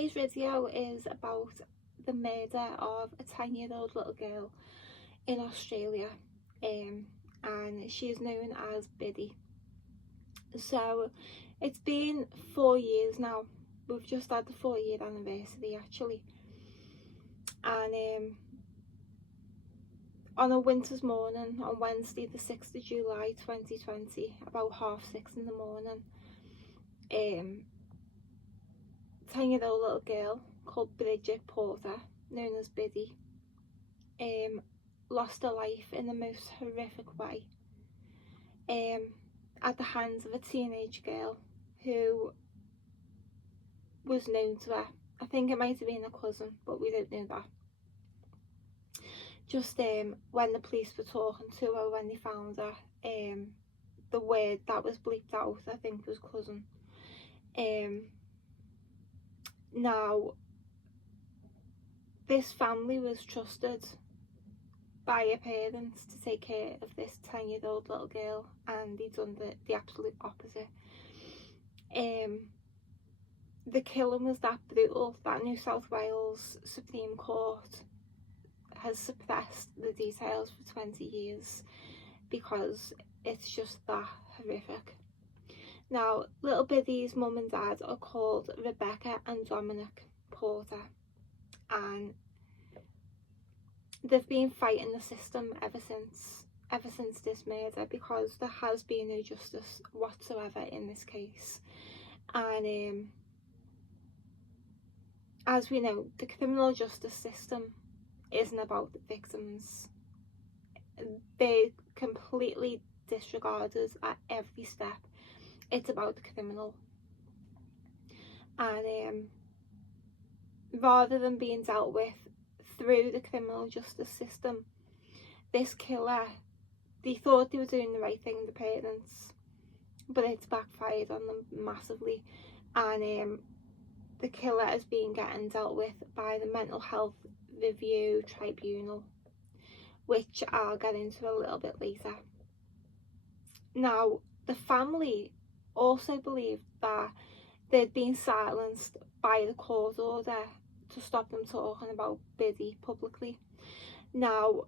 today's video is about the murder of a 10-year-old little girl in Australia, and she is known as Biddy. So it's been 4 years now. We've just had the 4-year anniversary actually, and on a winter's morning on Wednesday the 6th of July 2020, about 6:30 in the morning, 10-year-old little girl called Bridget Porter, known as Biddy, lost her life in the most horrific way, at the hands of a teenage girl who was known to her. I think it might have been a cousin, but we don't know that. Just when the police were talking to her when they found her, the word that was bleeped out, I think, was cousin. Now, this family was trusted by her parents to take care of this 10-year-old little girl, and they'd done the absolute opposite. The killing was that brutal that New South Wales Supreme Court has suppressed the details for 20 years because it's just that horrific. Now, little Biddy's mum and dad are called Rebecca and Dominic Porter, and they've been fighting the system ever since this murder, because there has been no justice whatsoever in this case. And as we know, the criminal justice system isn't about the victims. They're completely disregarded at every step. It's about the criminal. And rather than being dealt with through the criminal justice system, this killer, they thought they were doing the right thing, the parents, but it's backfired on them massively. And the killer has been getting dealt with by the Mental Health Review Tribunal, which I'll get into a little bit later. Now, the family also believed that they'd been silenced by the court order to stop them talking about Bidy publicly. Now,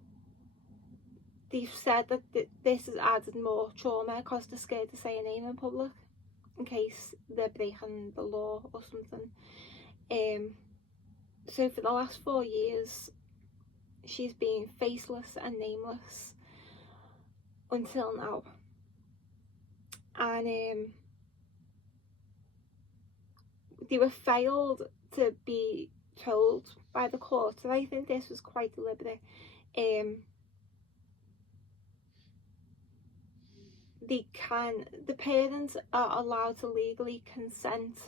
they've said that this has added more trauma because they're scared to say a name in public in case they're breaking the law or something. So for the last 4 years, she's been faceless and nameless until now. And they were failed to be told by the court, and I think this was quite deliberate. The parents are allowed to legally consent,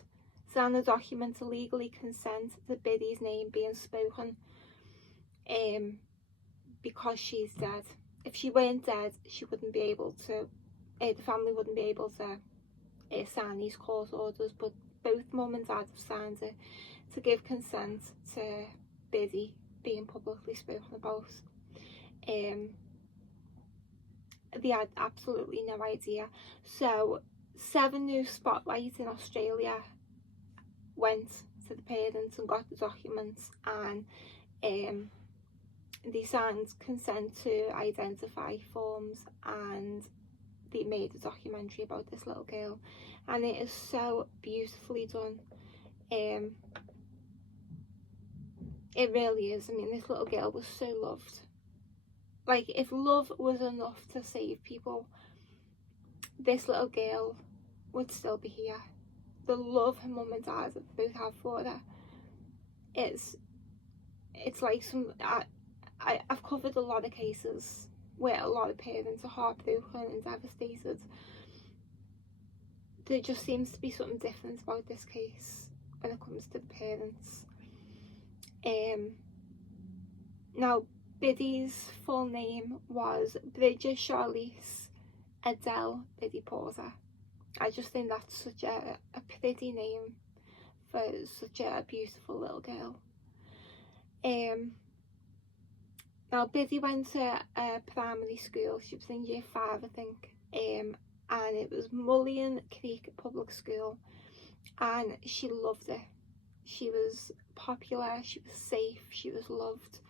sign a document to legally consent to Bidy's name being spoken, because she's dead. If she weren't dead, she wouldn't be able to, the family wouldn't be able to sign these court orders, but both mum and dad have signed it to give consent to Bidy being publicly spoken about. They had absolutely no idea. So 7 News Spotlight in Australia went to the parents and got the documents, and they signed consent to identify forms, and they made a documentary about this little girl, and it is so beautifully done. It really is. I mean, this little girl was so loved. Like, if love was enough to save people, this little girl would still be here. The love her mum and dad both have for her, it's like I've covered a lot of cases where a lot of parents are heartbroken and devastated. There just seems to be something different about this case when it comes to the parents. Now, Bidy's full name was Bridget Charlize Adele Biddy Porter. I just think that's such a pretty name for such a beautiful little girl. Now, Biddy went to a primary school. She was in year 5, I think, and it was Mullion Creek Public School, and she loved it. she was popular, she was safe, she was loved.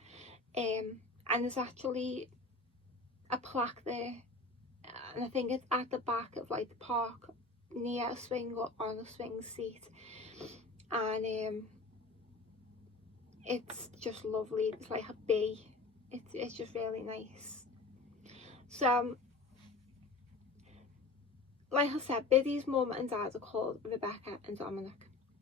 And there's actually a plaque there, and I think it's at the back of like the park, near a swing or on a swing seat, and it's just lovely. It's like a bee. It's just really nice. So like I said, Biddy's mum and dad are called Rebecca and Dominic.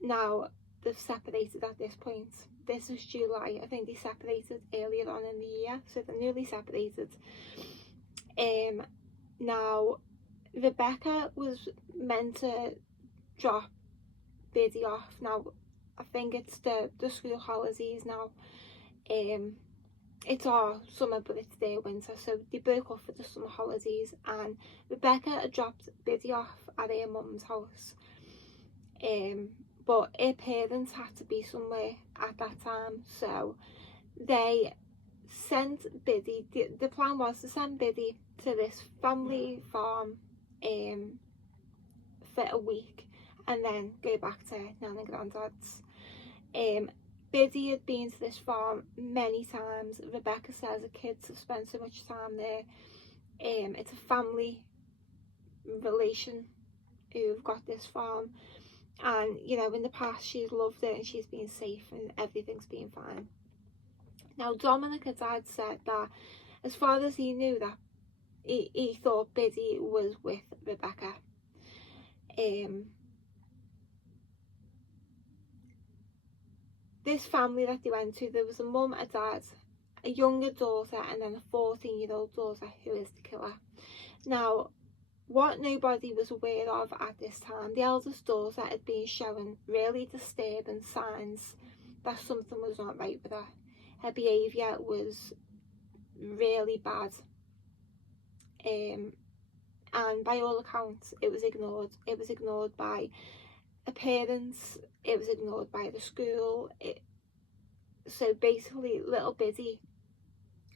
Now they've separated at this point. This is July. I think they separated earlier on in the year, so they're newly separated. Now Rebecca was meant to drop Biddy off. Now I think it's the school holidays now. It's our summer, but it's their winter, so they broke up for the summer holidays, and Rebecca had dropped Biddy off at her mum's house. But her parents had to be somewhere at that time, so they sent Biddy. The plan was to send Biddy to this family farm for a week and then go back to Nan and Grandad's. Biddy had been to this farm many times. Rebecca says the kids have spent so much time there. It's a family relation who've got this farm, and you know, in the past she's loved it and she's been safe and everything's been fine. Now Dominic, her dad, said that as far as he knew, that he thought Biddy was with Rebecca. This family that they went to, there was a mum, a dad, a younger daughter, and then a 14-year-old daughter who is the killer. Now, what nobody was aware of at this time, the eldest daughter had been showing really disturbing signs that something was not right with her. Her behaviour was really bad, and by all accounts it was ignored. It was ignored by her parents, it was ignored by the school. So basically little Biddy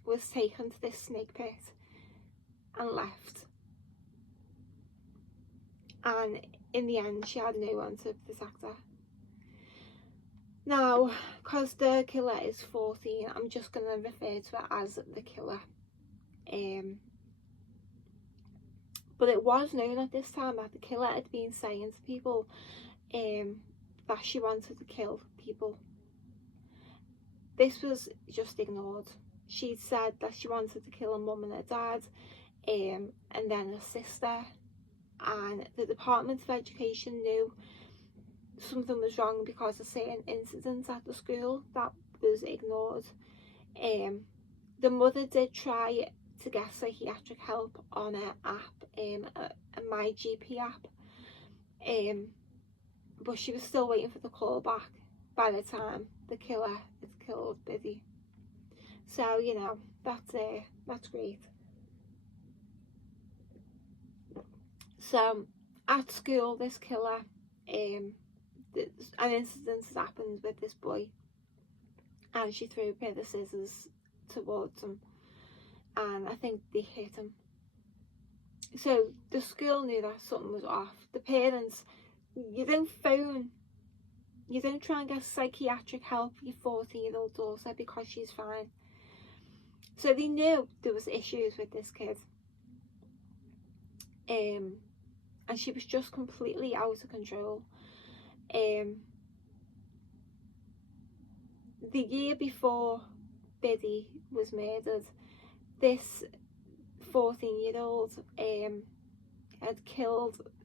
was taken to this snake pit and left, and in the end she had no one to protect her. Now, because the killer is 14, I'm just going to refer to her as the killer. But it was known at this time that the killer had been saying to people that she wanted to kill people. This was just ignored. She said that she wanted to kill her mum and her dad, and then her sister, and the Department of Education knew something was wrong because of certain incidents at the school that was ignored. The mother did try to get psychiatric help on her app, a My GP app, but she was still waiting for the call back by the time the killer had killed Biddy. So, you know, that's great. So at school, this killer, an incident has happened with this boy, and she threw a pair of scissors towards him, and I think they hit him. So the school knew that something was off. The parents, you don't phone, you don't try and get psychiatric help for your 14-year-old daughter because she's fine. So they knew there was issues with this kid, and she was just completely out of control. The year before Biddy was murdered, this 14-year-old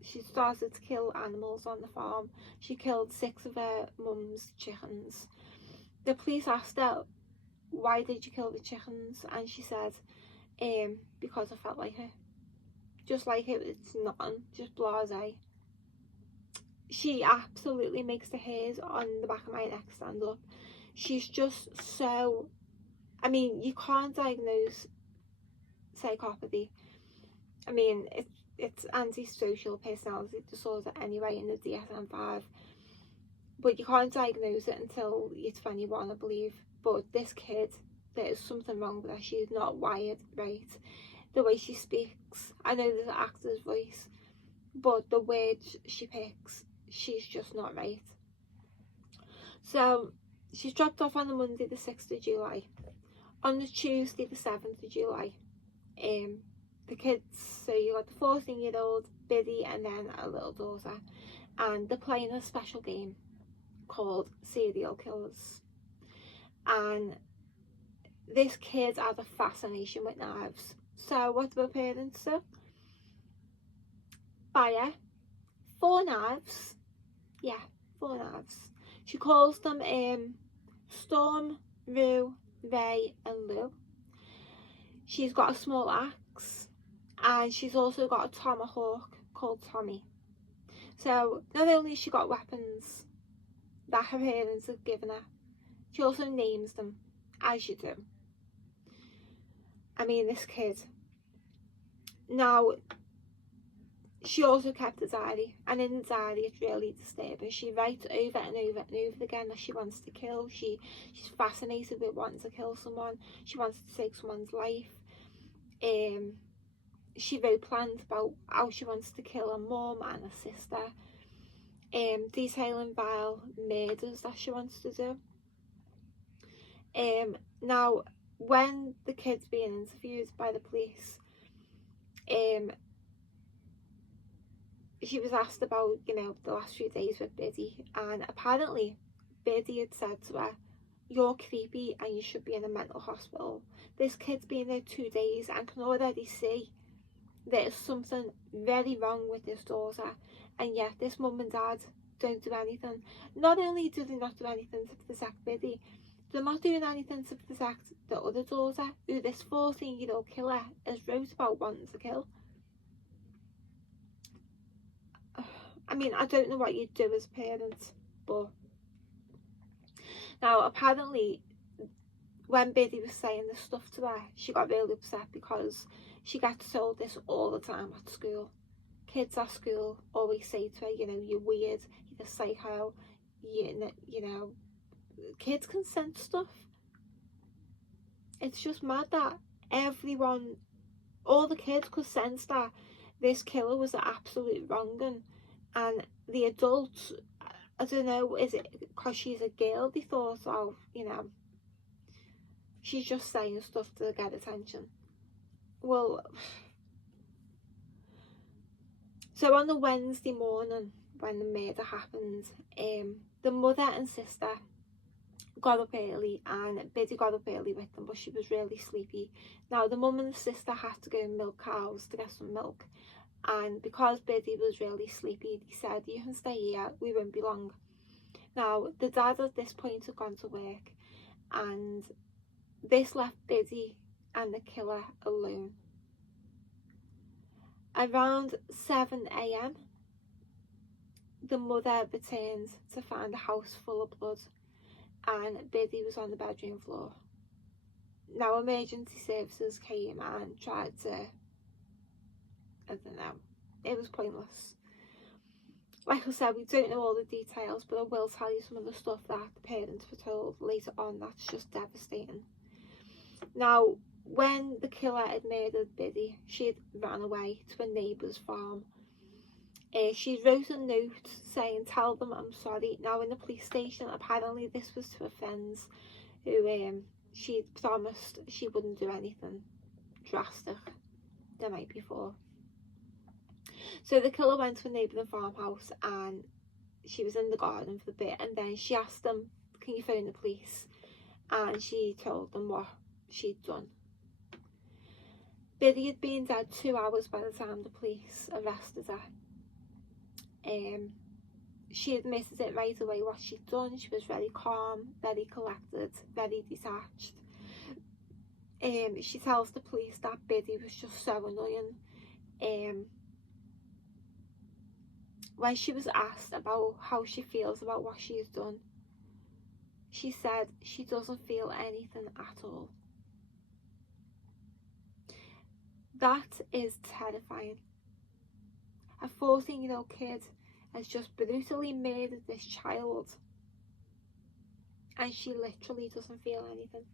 she started to kill animals on the farm. She killed 6 of her mum's chickens. The police asked her, why did you kill the chickens? And she said, because I felt like it. Just like it's nothing, just blasé. She absolutely makes the hairs on the back of my neck stand up. She's just so, I mean, you can't diagnose psychopathy. I mean, it's antisocial personality disorder anyway in the DSM-5, but you can't diagnose it until you're 21, I believe. But this kid, there is something wrong with her. She's not wired right. The way she speaks, I know there's an actor's voice, but the words she picks, she's just not right. So she's dropped off on the Monday the 6th of July. On the Tuesday the 7th of July, the kids, so you got the 14-year-old Biddy and then a little daughter, and they're playing a special game called Serial Killers. And this kid has a fascination with knives. So what do her parents do? Buy her 4 knives. Yeah, 4 knives. She calls them Storm, Rue, Ray and Lou. She's got a small axe, and she's also got a tomahawk called Tommy. So not only has she got weapons that her parents have given her, she also names them, as you do. I mean, this kid. Now, she also kept a diary, and in the diary it's really disturbing. She writes over and over and over again that she wants to kill. She's fascinated with wanting to kill someone. She wants to take someone's life. She wrote plans about how she wants to kill her mum and her sister, detailing vile murders that she wants to do. Now, when the kid's being interviewed by the police, she was asked about, you know, the last few days with Biddy, and apparently Biddy had said to her, "You're creepy and you should be in a mental hospital. This kid's been there 2 days and can already see there's something very wrong with this daughter, and yet this mum and dad don't do anything." Not only do they not do anything to protect Biddy, they're not doing anything to protect the other daughter, who this 14-year-old killer has wrote about wanting to kill. I mean, I don't know what you'd do as parents, but now apparently when Biddy was saying this stuff to her, she got really upset because she gets told this all the time at school. Kids at school always say to her, you know, "You're weird, you're a psycho," you know, kids can sense stuff. It's just mad that everyone, all the kids could sense that this killer was an absolute wrong, and the adults, I don't know, is it because she's a girl they thought, oh, you know, she's just saying stuff to get attention. Well, so on the Wednesday morning when the murder happened, the mother and sister got up early, and Biddy got up early with them, but she was really sleepy. Now the mum and the sister had to go and milk cows to get some milk, and because Biddy was really sleepy, they said, "You can stay here, we won't be long." Now the dad at this point had gone to work, and this left Biddy and the killer alone. Around 7 AM, the mother returned to find the house full of blood, and Biddy was on the bedroom floor. Now emergency services came and tried to, I don't know, it was pointless. Like I said, we don't know all the details, but I will tell you some of the stuff that the parents were told later on that's just devastating. Now, when the killer had murdered Biddy, she had ran away to a neighbour's farm. She wrote a note saying, "Tell them I'm sorry." Now in the police station, apparently this was to her friends, who she'd promised she wouldn't do anything drastic the night before. So the killer went to a neighbouring farmhouse, and she was in the garden for a bit, and then she asked them, "Can you phone the police?" And she told them what she'd done. Biddy had been dead 2 hours by the time the police arrested her. She admitted it right away what she'd done. She was very calm, very collected, very detached. She tells the police that Biddy was just so annoying. When she was asked about how she feels about what she's done, she said she doesn't feel anything at all. That is terrifying. A 14-year-old kid has just brutally murdered this child, and she literally doesn't feel anything.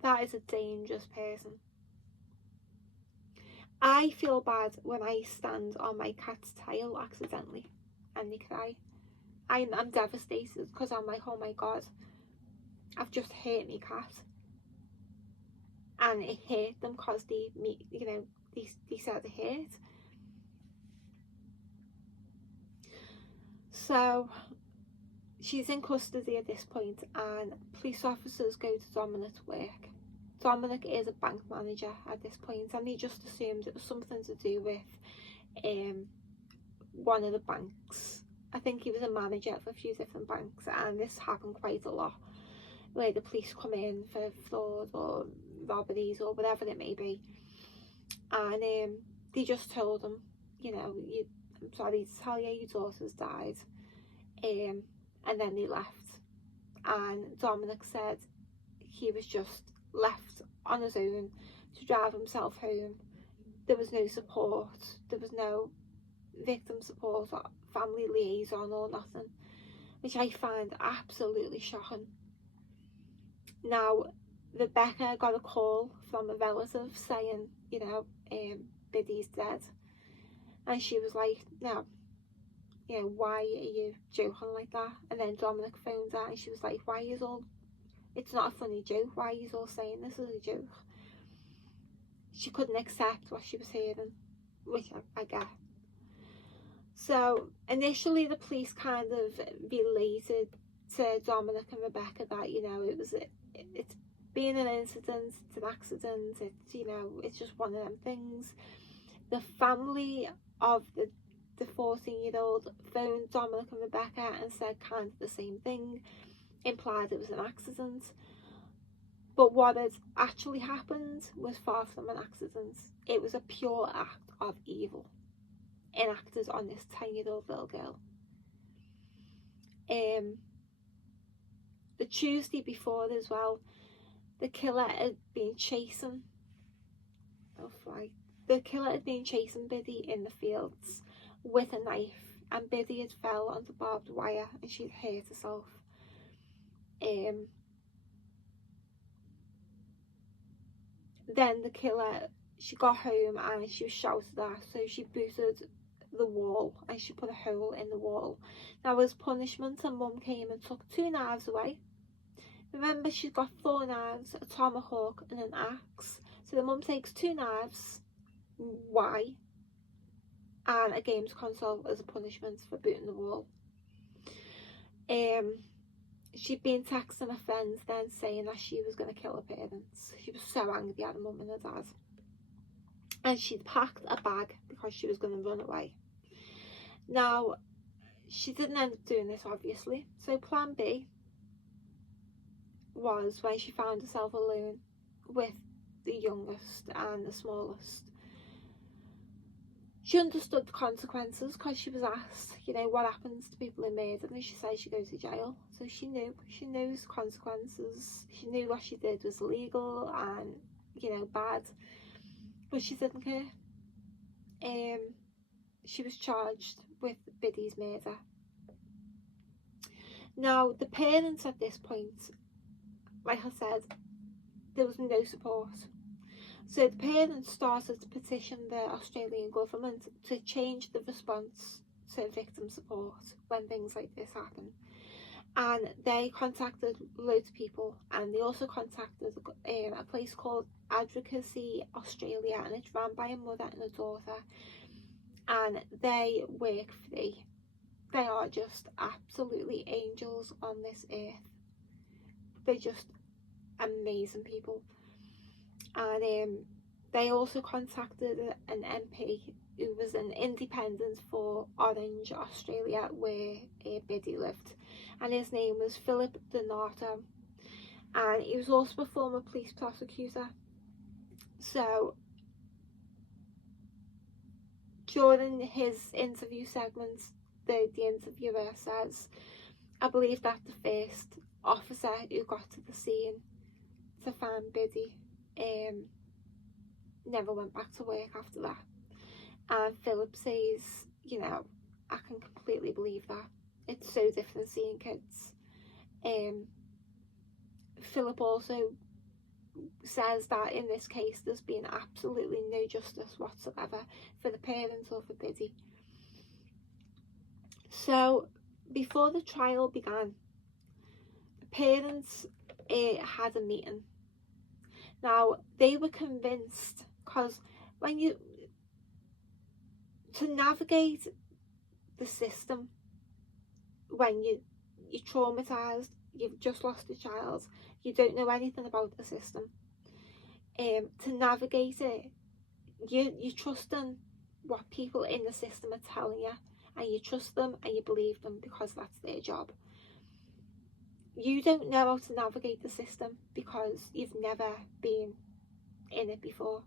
That is a dangerous person. I feel bad when I stand on my cat's tail accidentally and they cry. I'm devastated, because I'm like, oh my God, I've just hurt my cat. And it hurt them because they said it hurt. So she's in custody at this point, and police officers go to Dominic's work. Dominic is a bank manager at this point, and he just assumed it was something to do with one of the banks. I think he was a manager of a few different banks, and this happened quite a lot, where the police come in for fraud or robberies or whatever it may be, and they just told him, I'm sorry to tell you, your daughter's died, and then they left. And Dominic said he was just left on his own to drive himself home. There was no support, there was no victim support or family liaison or nothing, which I find absolutely shocking. Now, Rebecca got a call from a relative saying, Biddy's dead, and she was like, no, why are you joking like that? And then Dominic phoned her, and she was like, it's not a funny joke, why are you all saying this is a joke? She couldn't accept what she was hearing, which I get. So initially the police kind of related to Dominic and Rebecca that, it's been an incident, it's an accident, it's just one of them things. The family of the 14-year-old phoned Dominic and Rebecca and said kind of the same thing, implied it was an accident. But what had actually happened was far from an accident. It was a pure act of evil enacted on this 10-year-old little girl. The Tuesday before as well, the killer had been chasing Biddy in the fields with a knife, and Biddy had fell onto barbed wire and she'd hurt herself. Then the killer, she got home and she was shouted at, so she booted the wall and she put a hole in the wall. Now, as punishment, her mum came and took 2 knives away. Remember, she's got 4 knives, a tomahawk and an axe. So the mum takes 2 knives, why? And a games console as a punishment for booting the wall. She'd been texting a friend then saying that she was going to kill her parents. She was so angry at her mum and her dad. And she'd packed a bag because she was going to run away. Now, she didn't end up doing this, obviously. So plan B was when she found herself alone with the youngest and the smallest. She understood the consequences because she was asked, what happens to people who murder, and she said she goes to jail. So she knows the consequences. She knew what she did was illegal and, bad, but she didn't care. She was charged with Biddy's murder. Now, the parents at this point, like I said, there was no support. So the parents started to petition the Australian government to change the response to victim support when things like this happen. And they contacted loads of people, and they also contacted a place called Advocacy Australia, and it's run by a mother and a daughter, and they work free. They are just absolutely angels on this earth. They're just amazing people. And they also contacted an MP who was an independent for Orange, Australia, where Biddy lived, and his name was Philip Donato, and he was also a former police prosecutor. So during his interview segments, the interviewer says, I believe that the first officer who got to the scene to find Biddy never went back to work after that. And Philip says, I can completely believe that. It's so different seeing kids. Philip also says that in this case there's been absolutely no justice whatsoever for the parents or for Biddy. So before the trial began, the parents had a meeting. Now, they were convinced, because to navigate the system, when you're traumatized, you've just lost a child, you don't know anything about the system, to navigate it, you're trusting what people in the system are telling you, and you trust them and you believe them because that's their job. You don't know how to navigate the system because you've never been in it before.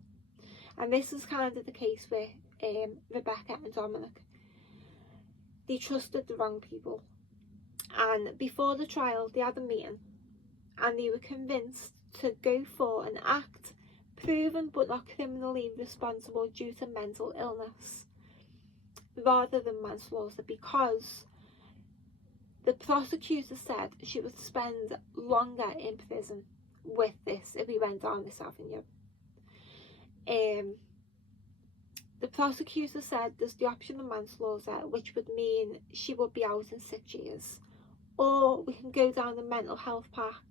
And this is kind of the case with Rebecca and Dominic. They trusted the wrong people, and before the trial they had a meeting and they were convinced to go for an act proven but not criminally responsible due to mental illness rather than manslaughter, because the prosecutor said she would spend longer in prison with this if we went down this avenue. The prosecutor said there's the option of manslaughter, which would mean she would be out in 6 years, or we can go down the mental health path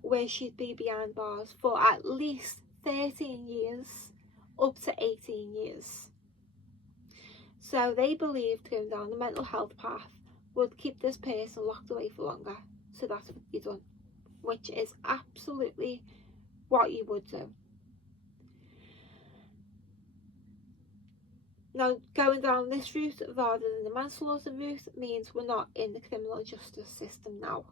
where she'd be behind bars for at least 13 years up to 18 years. So they believed going down the mental health path would keep this person locked away for longer. So that's what you've done, which is absolutely what you would do. Now, going down this route rather than the manslaughter route means we're not in the criminal justice system now.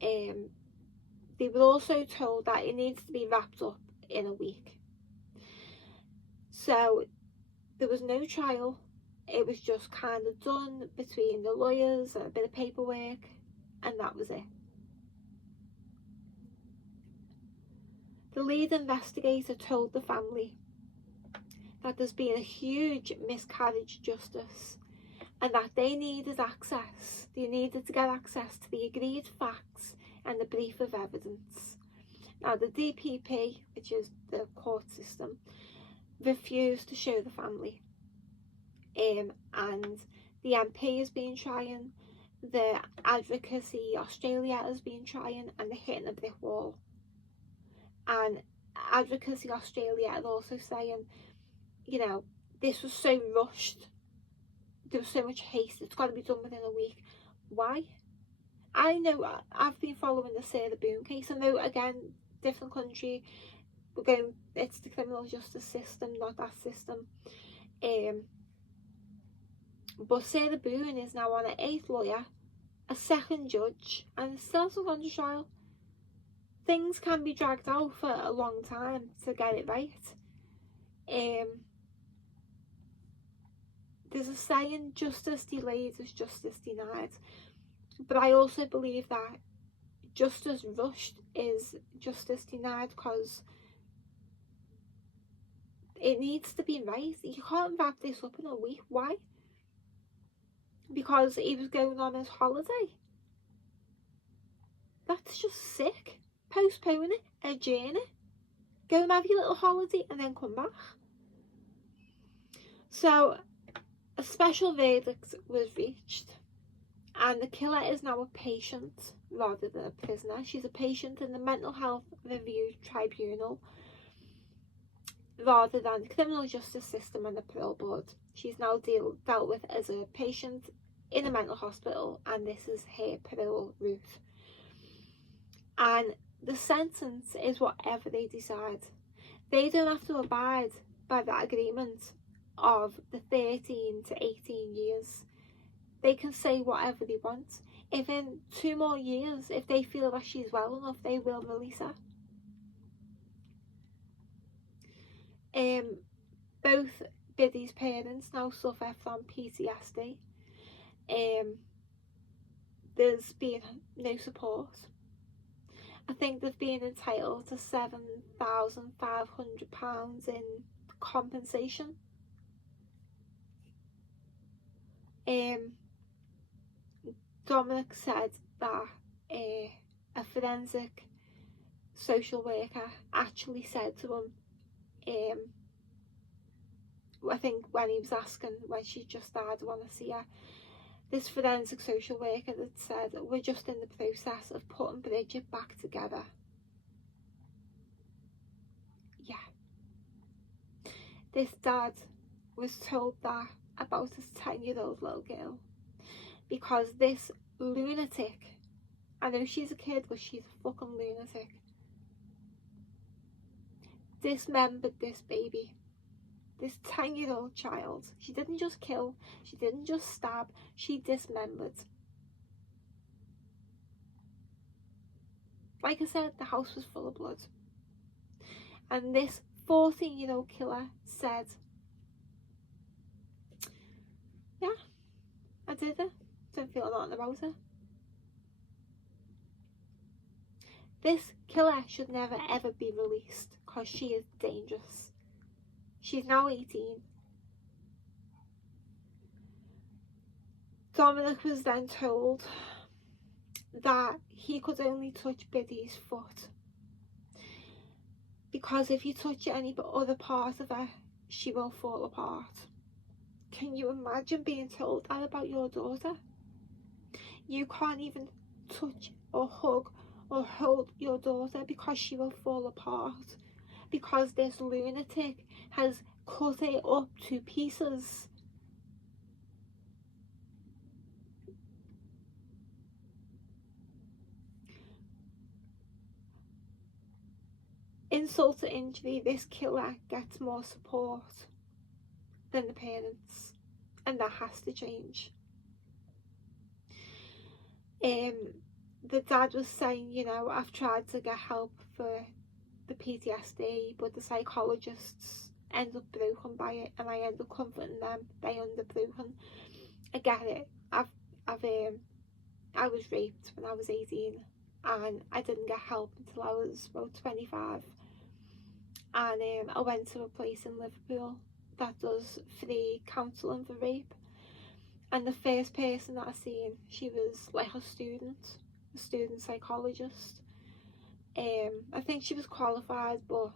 They were also told that it needs to be wrapped up in a week. So there was no trial. It was just kind of done between the lawyers and a bit of paperwork, and that was it. The lead investigator told the family that there's been a huge miscarriage of justice and that they needed to get access to the agreed facts and the brief of evidence. Now, the DPP, which is the court system, refused to show the family, and the MP has been trying, the Advocacy Australia has been trying, and they're hitting a brick wall. And Advocacy Australia are also saying, you know, this was so rushed, there was so much haste, it's got to be done within a week. Why? I know, I've been following the Sarah Boone case. I know, again, different country, it's the criminal justice system, not that system. But Sarah Boone is now on an 8th lawyer, a 2nd judge, and still hasn't gone to trial. Things can be dragged out for a long time to get it right. There's a saying, justice delayed is justice denied. But I also believe that justice rushed is justice denied, because it needs to be right. You can't wrap this up in a week. Why? Because he was going on his holiday. That's just sick. Postpone it, adjourn it. Go and have your little holiday and then come back. So a special verdict was reached, and the killer is now a patient rather than a prisoner. She's a patient in the Mental Health Review Tribunal rather than the criminal justice system and the parole board. She's now dealt with as a patient in a mental hospital, and this is her parole route. And the sentence is whatever they decide. They don't have to abide by that agreement of the 13 to 18 years. They can say whatever they want. If in 2 more years, if they feel that she's well enough, they will release her. Both Biddy's parents now suffer from PTSD. There's been no support. I think they've been entitled to £7,500 in compensation. Dominic said that a forensic social worker actually said to him, I think when he was asking when she just died, I want to see her, this forensic social worker that said, we're just in the process of putting Bridget back together. Yeah. This dad was told that about his 10-year-old little girl because this lunatic, I know she's a kid, but she's a fucking lunatic, dismembered this baby, this 10-year-old child. She didn't just kill, she didn't just stab, she dismembered. Like I said, the house was full of blood. And this 14-year-old killer said, yeah, I did it. Don't feel nothing about it. This killer should never ever be released because she is dangerous. She's now 18. Dominic was then told that he could only touch Biddy's foot because if you touch any other part of her, she will fall apart. Can you imagine being told that about your daughter? You can't even touch or hug or hold your daughter because she will fall apart, because this lunatic has cut it up to pieces. Insult to injury, this killer gets more support than the parents, and that has to change. The dad was saying, you know, I've tried to get help for the PTSD, but the psychologists end up broken by it, and I end up comforting them. They end up broken. I get it. I was raped when I was 18, and I didn't get help until I was about 25. And I went to a place in Liverpool that does free counselling for rape. And the first person that I seen, she was like a student psychologist. I think she was qualified, but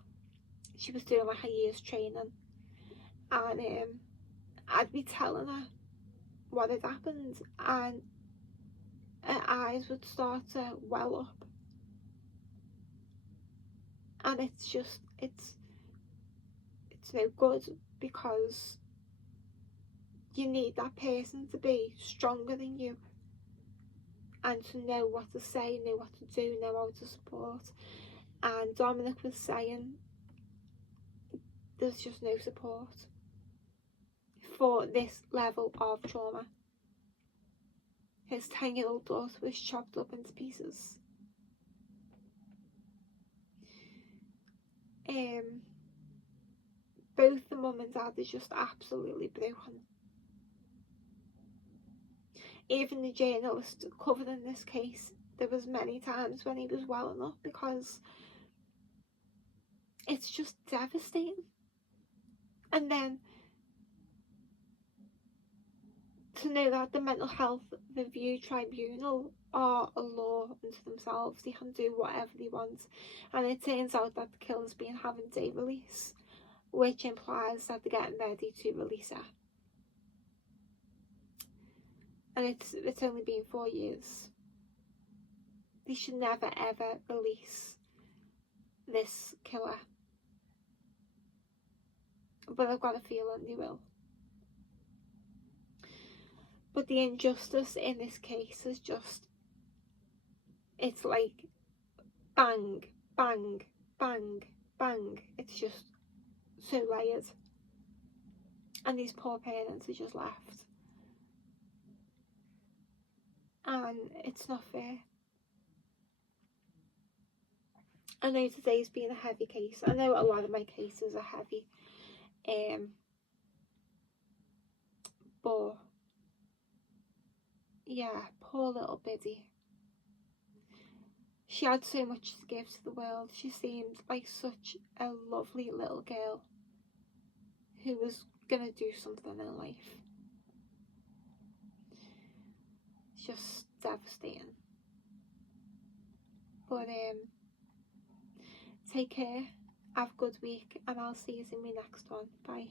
she was doing like a year's training. And I'd be telling her what had happened, and her eyes would start to well up. And it's just, it's no good, because you need that person to be stronger than you and to know what to say, know what to do, know how to support. And Dominic was saying there's just no support for this level of trauma. His 10-year-old daughter was chopped up into pieces. Both the mum and dad is just absolutely broken. Even the journalist covering this case, there was many times when he was welling up, because it's just devastating. And then to know that the Mental Health Review Tribunal are a law unto themselves. They can do whatever they want, and it turns out that the killer's been having day release, which implies that they're getting ready to release her. And it's only been 4 years. They should never ever release this killer, but I've got a feeling they will. But the injustice in this case is just, it's like bang, bang, bang, bang. It's just so layered. And these poor parents are just left. And it's not fair. I know today's been a heavy case. I know a lot of my cases are heavy. But yeah, poor little Biddy. She had so much to give to the world. She seemed like such a lovely little girl who was gonna do something in life. It's just devastating. But take care, have a good week, and I'll see you in my next one. Bye.